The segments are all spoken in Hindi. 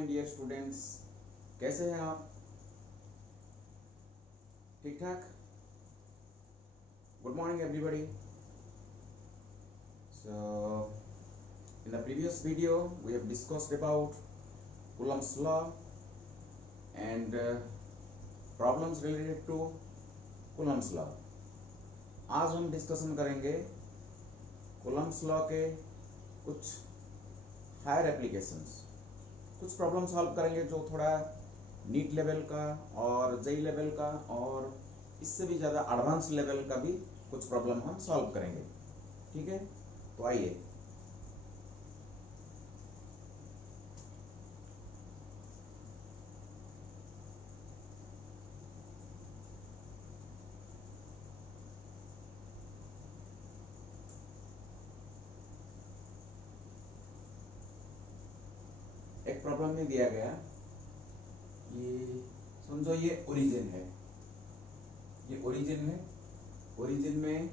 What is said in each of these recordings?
मॉर्निंग डियर स्टूडेंट्स, कैसे हैं आप? ठीक ठाक? Good morning everybody. So in the previous video we have discussed about Coulomb's law and problems related to Coulomb's law. आज हम डिस्कशन करेंगे Coulomb's law के कुछ हायर एप्लीकेशंस, कुछ प्रॉब्लम सॉल्व करेंगे जो थोड़ा नीट लेवल का और जेई लेवल का और इससे भी ज़्यादा एडवांस लेवल का भी कुछ प्रॉब्लम हम सॉल्व करेंगे. ठीक है, तो आइए. एक प्रॉब्लम में दिया गया, ये समझो ये ओरिजिन है, ये ओरिजिन है. ओरिजिन में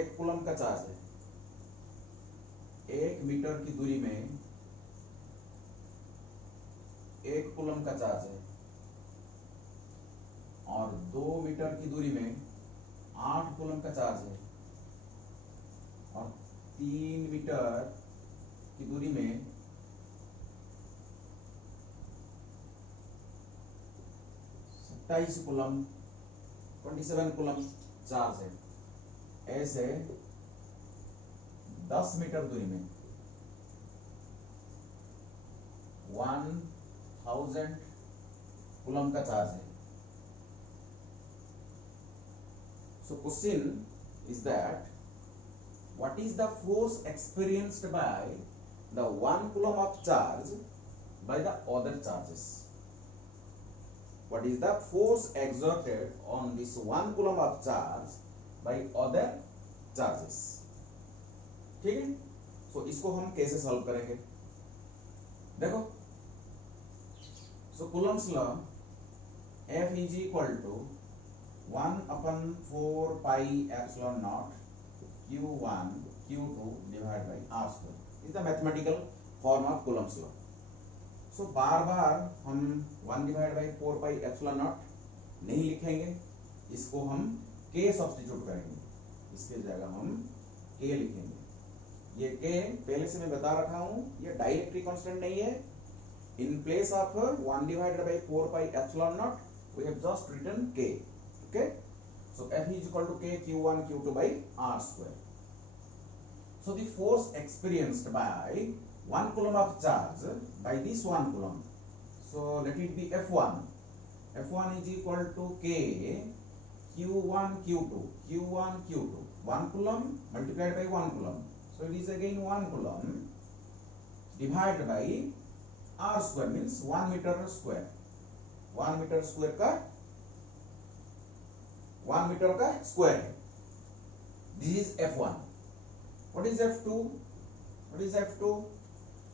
1 कूलम का चार्ज है. 1 मीटर की दूरी में 1 कूलम का चार्ज है और 2 मीटर की दूरी में 8 कूलम का चार्ज है और 3 मीटर की दूरी में 27 कूलम 27 कूलम चार्ज है. ऐसे 10 मीटर दूरी में 1000 कूलम का चार्ज है. So question is that what is the force experienced by the 1 coulomb of charge by the other charges? What is the force exerted on this 1 coulomb of charge by other charges? ठीक है, so इसको हम कैसे सॉल्व करेंगे? देखो, so Coulomb's law F is equal to 1/4 pi epsilon naught Q1 Q2 divided by R square is the mathematical form of Coulomb's law. So बार बार हम 1/4 pi epsilon naught नहीं लिखेंगे, इसको हम K सब्स्टिट्यूट करेंगे. इसके जगह हम K लिखेंगे. ये K पहले से मैं बता रखा हूं, ये डायरेक्टली कांस्टेंट नहीं है. In place of 1/4 pi epsilon naught we have just written K. Okay, so F is equal to K Q1 Q2 by R square. So the force experienced by 1 coulomb of charge by this 1 coulomb, so let it be F1. F1 is equal to K Q1 Q2 Q1 Q2 1 coulomb multiplied by 1 coulomb, so it is again 1 coulomb divided by R square means 1 meter square. 1 meter square का 1 मीटर का स्क्वायर है. This is F1. What is F2? What is F2?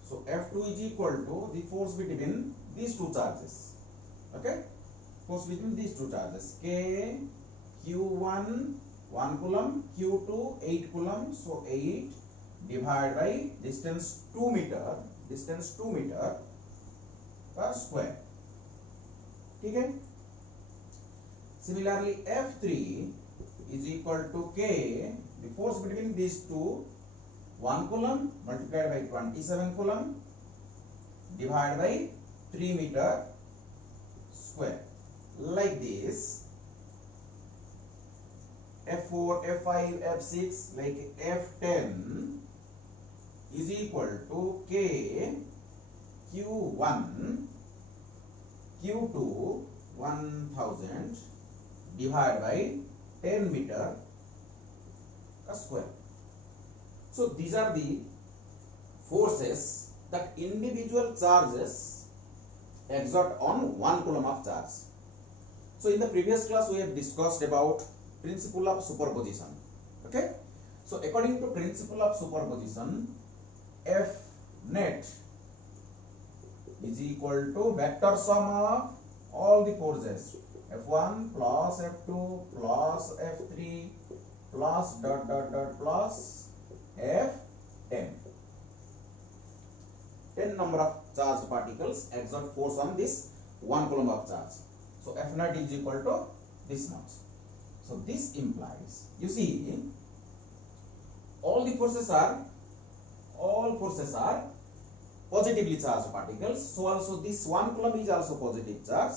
So F2 is equal to the force between these two charges. Okay, force between these two charges. K Q1 1 coulomb, Q2 8 coulomb, so 8 divided by distance 2 meter, distance 2 meter per square. ठीक है. Similarly, F3 is equal to K, the force between these two, 1 coulomb multiplied by 27 coulomb divided by 3 meter square. Like this, F4, F5, F6, like F10 is equal to K Q1 Q2 1000 divided by 10 meter square. So these are the forces that individual charges exert on 1 coulomb of charge. So in the previous class we have discussed about principle of superposition. Okay, so according to principle of superposition, F net is equal to vector sum of all the forces, F1 plus F2 plus F3 plus dot dot dot plus Fn. 10 number of charged particles exert force on this 1 coulomb of charge. So F naught is equal to this much. So this implies, you see, all forces are positively charged particles. So also this 1 coulomb is also positive charge.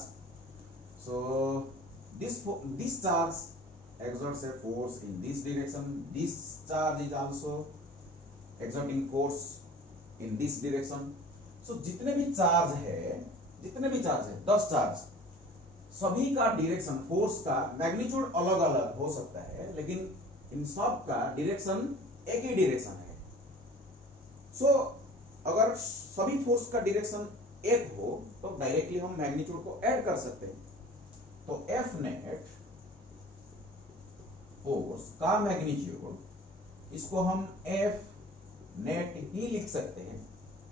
So this charge exerts a force in this direction. This charge is also exerting force in this direction. So जितने भी चार्ज है 10 चार्ज, सभी का डायरेक्शन, फोर्स का मैग्नीट्यूड अलग अलग हो सकता है, लेकिन इन सब का डायरेक्शन एक ही डायरेक्शन है. सो अगर सभी फोर्स का डायरेक्शन एक हो तो डायरेक्टली हम मैग्नीट्यूड को ऐड कर सकते हैं. तो एफ नेट फोर्स का मैग्नीट्यूड, इसको हम एफ नेट ही लिख सकते हैं.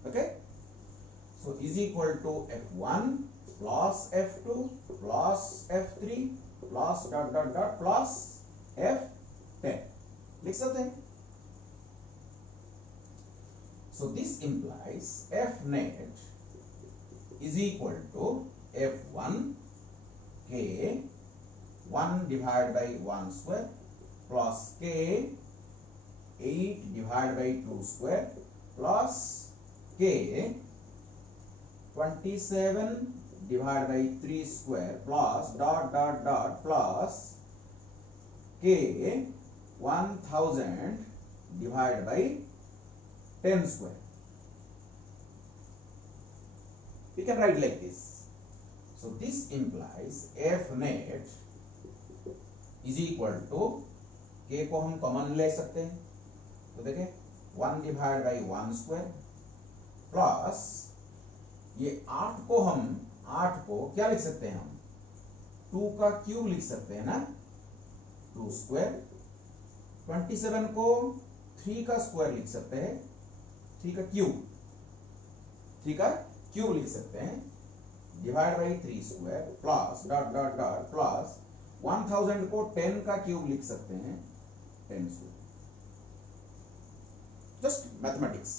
Okay, so is equal to F1 plus F2 plus F3 plus dot dot dot plus F10 लिख सकते हैं. So this implies F net is equal to F1 K 1 divided by 1 square plus K 8 divided by 2 square plus K 27 divided by 3 square plus dot dot dot plus K 1000 divided by 10 square. We can write like this. So this implies F net is equal to, K को हम कॉमन ले सकते हैं, तो देखें 1 डिवाइड बाई 1 स्क्वायर प्लस ये 8 को क्या लिख सकते हैं हम, 2 का क्यूब लिख सकते हैं ना, 2 स्क्वायर. 27 को 3 का स्क्वायर लिख सकते हैं, 3 का क्यूब लिख सकते हैं, divide by 3 square plus dot dot dot plus 1000 को 10 का क्यूब लिख सकते हैं, 10 square. Just mathematics.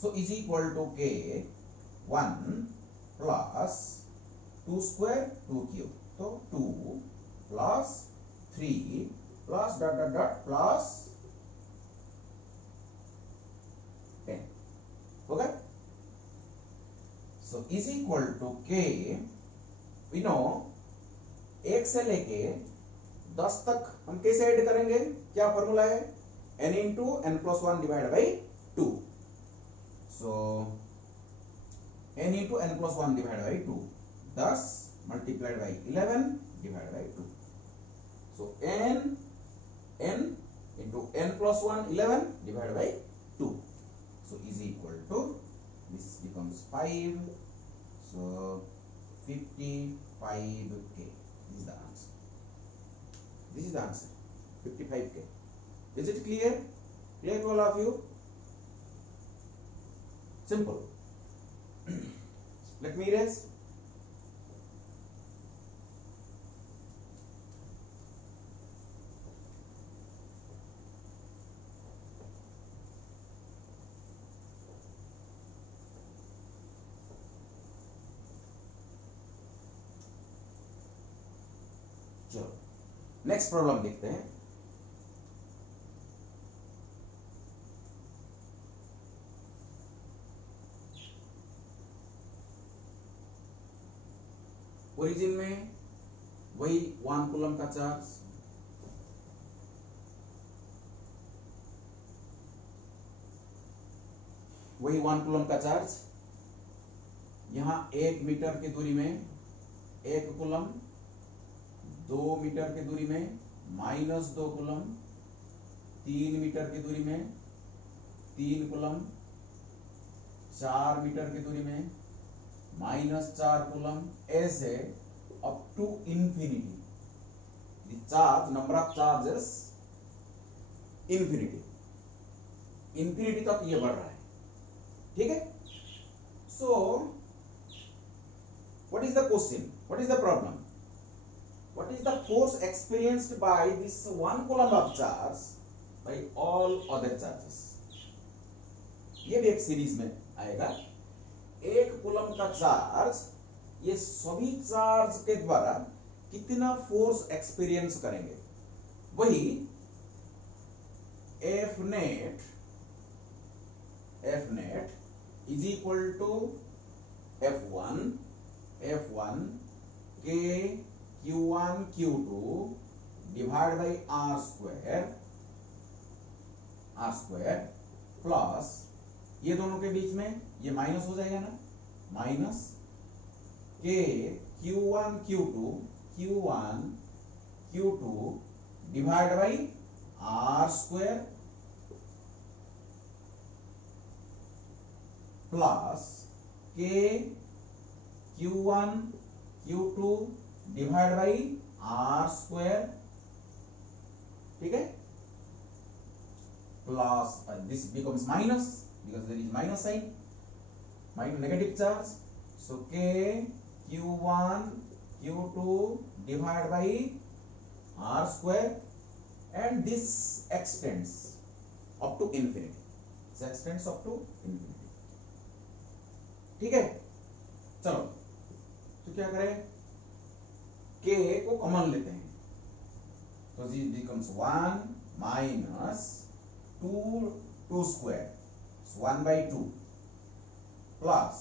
So is equal to K 1 plus 2 square 2 cube, तो 2 plus 3 plus dot dot dot plus 10. Okay, so is equal to K, we know 1 से लेके 10 तक हम कैसे ऐड करेंगे, क्या फॉर्मूला है, n into n plus 1 divided by 2. so n into n plus 1 divided by 2, 10 multiplied by 11 divided by 2. so n into n plus 1 11 divided by 2. So is equal to, this becomes 5. So 55K. This is the answer. This is the answer. 55K. Is it clear? Clear to all of you? Simple. Let me erase. चलो नेक्स्ट प्रॉब्लम देखते हैं. ओरिजिन में वही 1 कूलम का चार्ज, वही 1 कूलम का चार्ज, यहां 1 मीटर की दूरी में 1 कूलम, 2 मीटर की दूरी में -2 कूलम, 3 मीटर की दूरी में 3 कूलम, 4 मीटर की दूरी में -4 कूलम, ऐसे up to infinity. The charge, number of charges infinity तक ये बढ़ रहा है. ठीक है. So what is the question, what is the problem, what is the force experienced by this 1 coulomb of charge by all other charges. ये भी एक सीरीज में आएगा। 1 कूलम का चार्ज, ये सभी चार्ज के द्वारा कितना फोर्स एक्सपीरियंस करेंगे, वही F net is equal to F1 K Q1 Q2 divide by R square plus ये दोनों के बीच में ये माइनस हो जाएगा ना, minus K Q1 Q2 divide by R square plus K Q1 Q2 divide by R square, ठीक है, plus this becomes minus because there is minus sign, minus negative charge, so K Q1 Q2 divided by R square and this extends up to infinity, this extends up to infinity, ठीक है। चलो तो क्या करें, K को कॉमन लेते हैं, तो this becomes 1 minus 2 square, 1 by 2 plus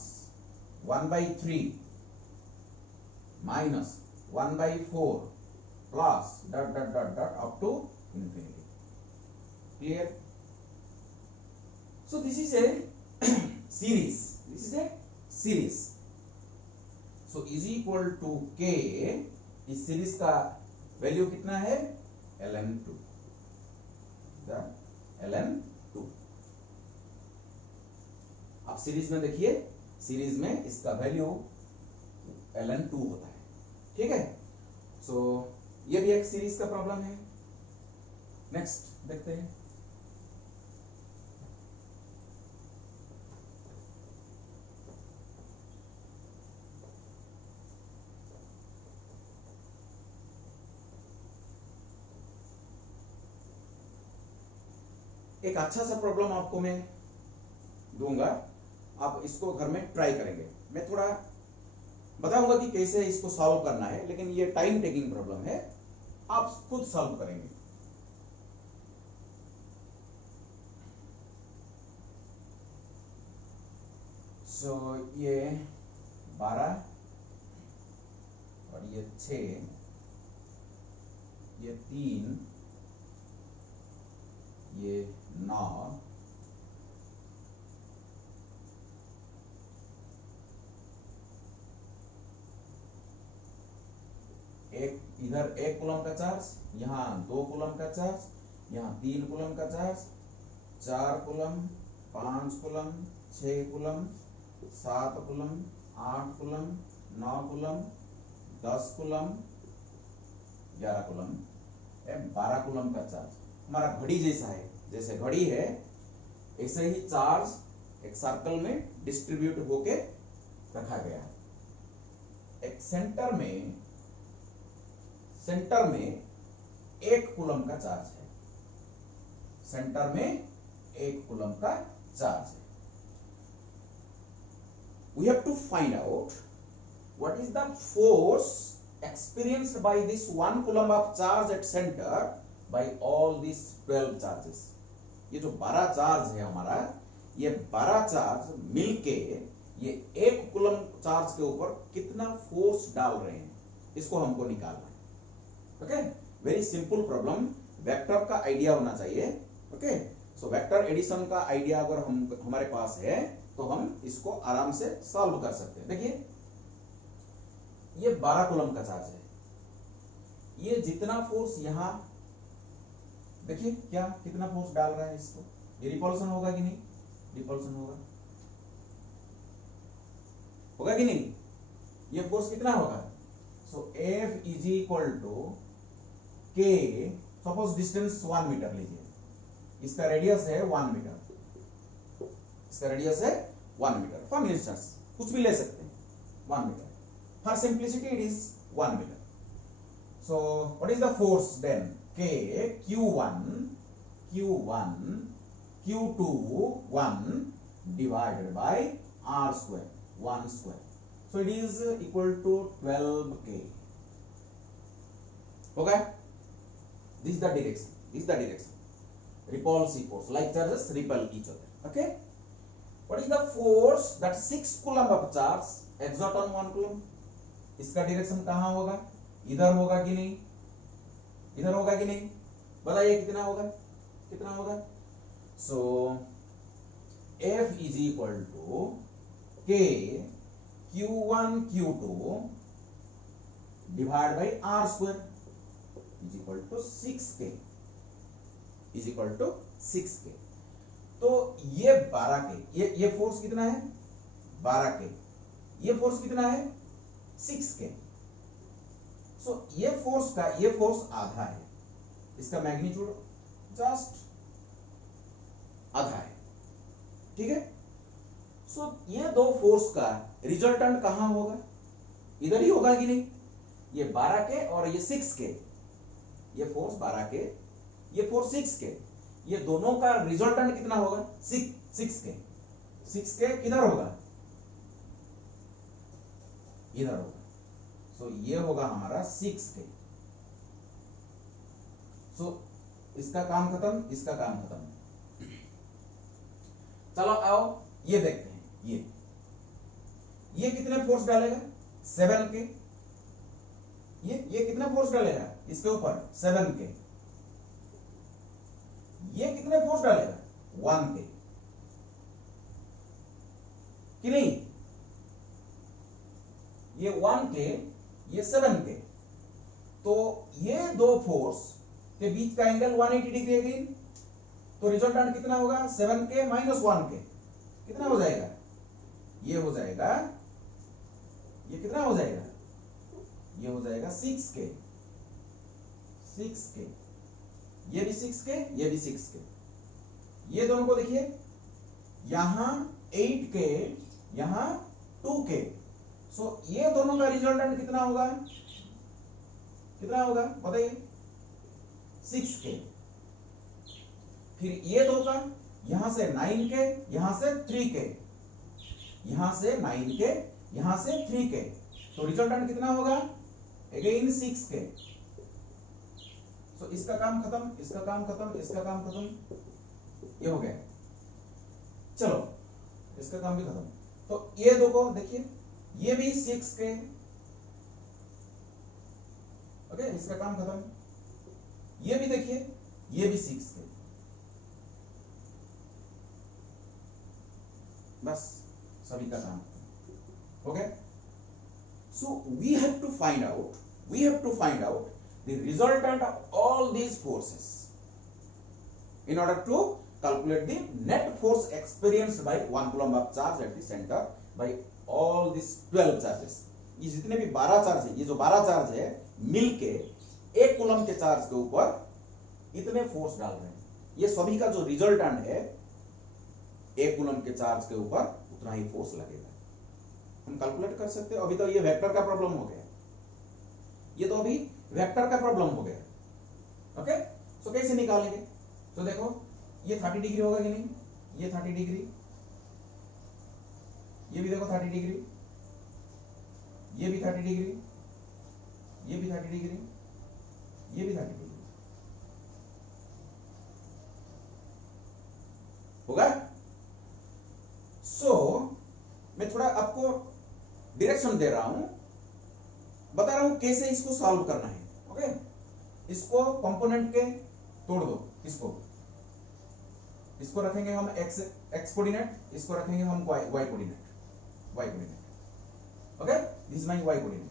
1 by 3 minus 1 by 4 plus dot dot dot dot up to infinity. Clear? So this is a series. This is a series. So is equal to K. इस सीरीज का वैल्यू कितना है, ln2, ln2। आप सीरीज में देखिए, सीरीज में इसका वैल्यू ln2 होता है, ठीक है। सो ये भी एक सीरीज का प्रॉब्लम है। नेक्स्ट देखते हैं, एक अच्छा सा प्रॉब्लम आपको मैं दूंगा, आप इसको घर में ट्राई करेंगे। मैं थोड़ा बताऊंगा कि कैसे इसको सॉल्व करना है, लेकिन ये टाइम टेकिंग प्रॉब्लम है, आप खुद सॉल्व करेंगे। सो ये 12 और ये 6, ये 3, ये 9, एक इधर 1 कूलम का चार्ज, यहाँ 2 कूलम का चार्ज, यहाँ 3 कूलम का charge, 4 coulomb, 5 coulomb, 6 coulomb, 7 coulomb, 8 coulomb, 9 coulomb, 10 coulomb, 11 coulomb, 12 coulomb का चार्ज। हमारा घड़ी जैसा है, जैसे घड़ी है ऐसे ही चार्ज एक सर्कल में डिस्ट्रीब्यूट होके रखा गया है। एक सेंटर में 1 कूलम का चार्ज है, सेंटर में 1 कूलम का चार्ज है। We have to find out what is the force experienced by this 1 coulomb of charge at center by all these 12 charges. ये जो 12 चार्ज है हमारा, ये 12 चार्ज मिलके ये 1 कूलम चार्ज के ऊपर कितना फोर्स डाल रहे हैं, इसको हमको निकालना है। Okay, very simple problem, vector का आइडिया होना चाहिए। ओके, सो वेक्टर एडिशन का आइडिया अगर हमारे पास है तो हम इसको आराम से सॉल्व कर सकते हैं। देखिए ये 12 कूलम का चार्ज है, ये जितना फोर्स यहां देखिए क्या कितना फोर्स डाल रहा है इसको, ये रिपल्सन होगा कि नहीं, रिपल्सन होगा कि नहीं, ये फोर्स कितना होगा। So F is equal to K, suppose distance 1 metre लीजिए, इसका रेडियस है 1 मीटर, इसका रेडियस है 1 मीटर, फॉर इंस्टेंस कुछ भी ले सकते हैं 1 metre, for simplicity it is 1 metre. So what is the force then, K Q1 Q2 1 divided by r square, 1 square. So it is equal to 12k. Okay, this is the direction, this is the direction. Repulsive force, like charges repel each other. Okay, what is the force that 6 coulomb of charge exert on 1 coulomb? इसका डायरेक्शन कहां होगा? इधर होगा कि नहीं? इधर होगा कि नहीं? बताइए कितना होगा, कितना होगा? So F is equal to K Q1 Q2 divided by R square is equal to 6K, is equal to 6K. तो ये 12K, ये फोर्स कितना है? 12K. ये फोर्स कितना है? 6K. सो ये फोर्स आधा है, इसका मैग्नीट्यूड जस्ट आधा है, ठीक है? सो ये दो फोर्स का रिजल्टेंट कहां होगा? इधर ही होगा कि नहीं? ये 12K और ये 6K, ये फोर्स 12K, ये फोर्स 6K, ये दोनों का रिजल्टेंट कितना होगा? 6K. 6K किधर होगा? इधर होगा. सो ये होगा हमारा 6K. सो इसका काम खत्म, इसका काम खत्म. चलो आओ ये देखते हैं. ये कितने फोर्स डालेगा? 7K. ये कितना फोर्स डालेगा इसके ऊपर? 7K. ये कितने फोर्स डालेगा? 1K. कि नहीं? ये 1K, ये 7K. तो ये दो फोर्स के बीच का एंगल 180 डिग्री अगेन. तो रिजल्टेंट कितना होगा? 7K minus 1K. कितना हो जाएगा? ये हो जाएगा, ये कितना हो जाएगा? ये हो जाएगा 6K. 6K. ये भी 6K, ये भी 6K. ये दोनों को देखिए, यहां 8K, यहां 2K. सो ये दोनों का रिजल्टेंट कितना होगा? कितना होगा बताइए? 6K. फिर ये दो का, यहां से 9K, यहां से 3K, यहां से 9K, यहां से 3K. तो रिजल्टेंट कितना होगा? Again 6K. सो इसका काम खत्म, इसका काम खत्म, इसका काम खत्म. ये हो गया. चलो इसका काम भी खत्म. तो ये दो को देखिए, ये भी 6K. ओके, इसका काम खत्म. ये भी देखिए, ये भी 6K. बस सभी का काम. Okay, so we have to find out the resultant of all these forces in order to calculate the net force experienced by 1 coulomb of charge at the center by all these 12 charges. ये जितने भी 12 चार्ज है, ये जो 12 चार्ज है मिलके 1 कूलम के चार्ज के ऊपर इतने फोर्स डाल रहे हैं. ये सभी का जो रिजल्टेंट है 1 कूलम के चार्ज के ऊपर उतना ही फोर्स लगेगा. हम कैलकुलेट कर सकते हैं. अभी तो ये वेक्टर का प्रॉब्लम हो गया, ये तो अभी वेक्टर का प्रॉब्लम हो गया. ओके, सो कैसे निकालेंगे? तो देखो, ये 30 डिग्री होगा कि नहीं? ये 30 डिग्री, ये भी देखो 30 डिग्री, ये भी 30 डिग्री, ये भी 30 डिग्री, ये भी 30 डिग्री होगा. सो मैं थोड़ा आपको डायरेक्शन दे रहा हूं, बता रहा हूं कैसे इसको सॉल्व करना है. ओके, इसको कंपोनेंट के तोड़ दो. इसको रखेंगे हम एक्स कोऑर्डिनेट, इसको रखेंगे हम Y coordinate. Okay, this is my Y coordinate.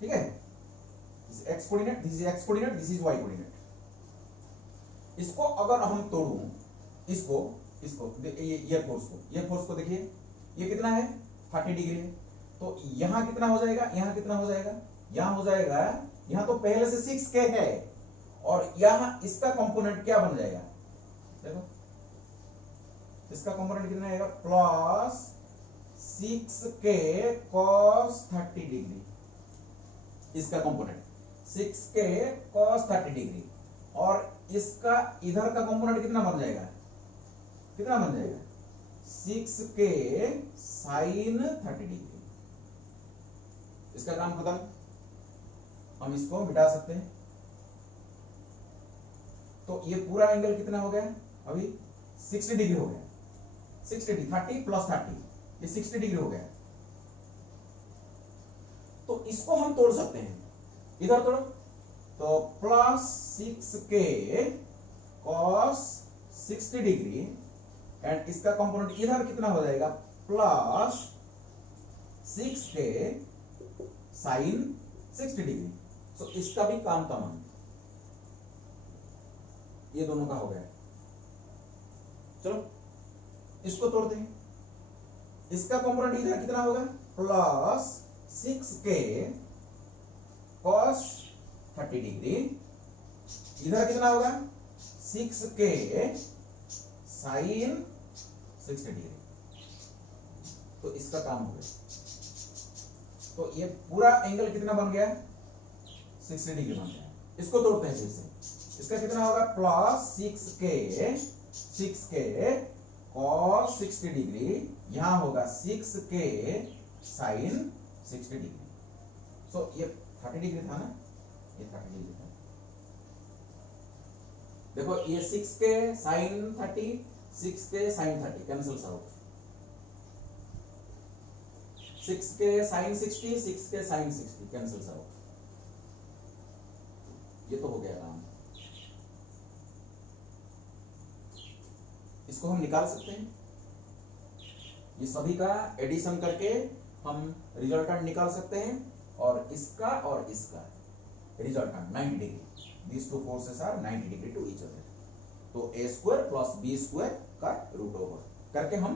ठीक है, this X coordinate, this is X coordinate, this is Y coordinate. इसको अगर हम तोड़ूं, इसको ये फोर्स को देखिए, ये कितना है? 30 डिग्री है. तो यहां कितना हो जाएगा? यहां कितना हो जाएगा? यहां हो जाएगा, यहां तो पहले से 6K है और यहां इसका कंपोनेंट क्या बन जाएगा? देखो, इसका कंपोनेंट कितना आएगा? Plus 6K cos 30 degree. इसका कंपोनेंट 6K cos 30 डिग्री. और इसका इधर का कंपोनेंट कितना बन जाएगा? कितना बन जाएगा 6k साइन 30 डिग्री। इसका काम खत्म, हम इसको मिटा सकते हैं। तो ये पूरा एंगल कितना हो गया अभी 60 डिग्री हो गया, 60 डिग्री 30 प्लस 30 ये 60 डिग्री हो गया। तो इसको हम तोड़ सकते हैं, इधर तोड़ो तो plus 6k cos 60 degree and इसका कंपोनेंट इधर कितना हो जाएगा प्लस 6k साइन 60 डिग्री। तो इसका भी काम तमाम, ये दोनों का हो गया। चलो इसको तोड़ते हैं, इसका कंपोनेंट इधर कितना होगा प्लस 6k cos 30 डिग्री, इधर कितना होगा 6k साइन 60 डिग्री। तो इसका काम हो गया। तो ये पूरा एंगल कितना बन गया 60 डिग्री बन गया। इसको तोड़ते हैं फिर से, इसका कितना होगा प्लस 6k cos 60 डिग्री, यहां होगा 6k साइन 60 डिग्री। सो ये 30 डिग्री था ना, ये 30 डिग्री था। देखो ये 6k sine 30 6k sine 30 cancels out, 6k sine 60 6k sine 60 cancels out. ये तो हो गया काम। इसको हम निकाल सकते हैं, ये सभी का एडिशन करके हम रिजल्टेंट निकाल सकते हैं, और इसका resultant 90 degree, these two forces are 90 degree to each other. तो a square plus b square का रूट ओवर करके हम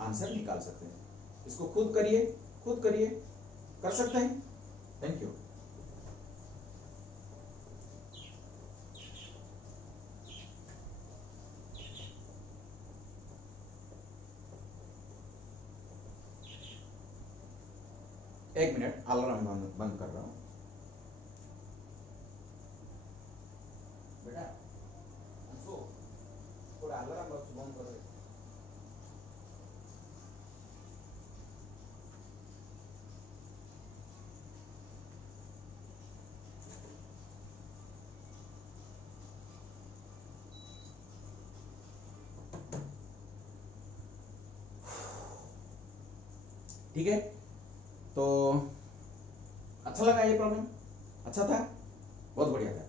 आंसर निकाल सकते हैं। इसको खुद करिए कर सकते हैं। Thank you. एक मिनट अलार्म बंद कर रहा हूं बेटा, थोड़ा अलार्म बंद करो। ठीक है, तो अच्छा लगा ये प्रॉब्लम, अच्छा था, बहुत बढ़िया था।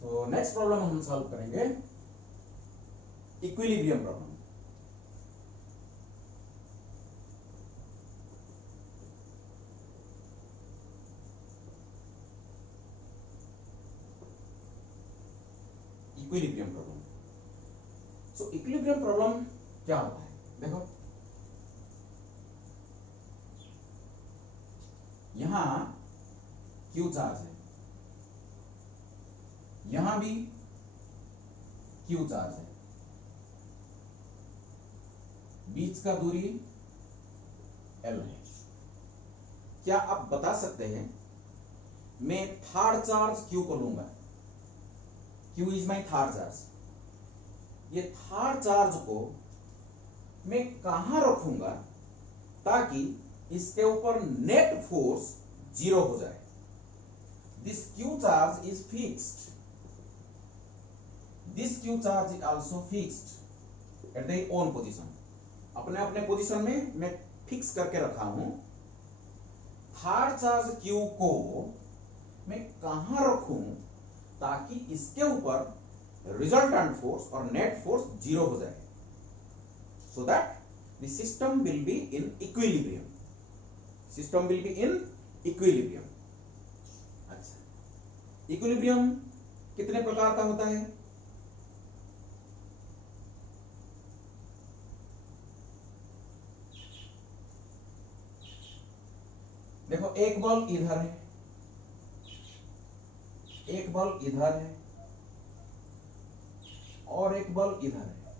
तो नेक्स्ट प्रॉब्लम हम सॉल्व करेंगे इक्विलिब्रियम प्रॉब्लम। Equilibrium problem. सो इक्विलिब्रियम प्रॉब्लम क्या होता है, देखो यहां Q चार्ज है, यहां भी Q चार्ज है, बीच का दूरी L है। क्या आप बता सकते हैं, मैं थर्ड चार्ज Q को लूंगा, Q is my third charge, ये थर्ड चार्ज को मैं कहां रखूंगा ताकि इसके ऊपर नेट फोर्स 0 हो जाए। This Q charge is fixed, this Q charge is also fixed at the own position. अपने अपने पोजीशन में मैं फिक्स करके रखा हूं। थर्ड चार्ज Q को मैं कहां रखूं ताकि इसके ऊपर रिजल्टेंट फोर्स और नेट फोर्स 0 हो जाए, so that the system will be in equilibrium. System will be in equilibrium. अच्छा, इक्विलिब्रियम कितने प्रकार का होता है, देखो एक बॉल इधर है, एक बॉल इधर है और एक बॉल इधर है।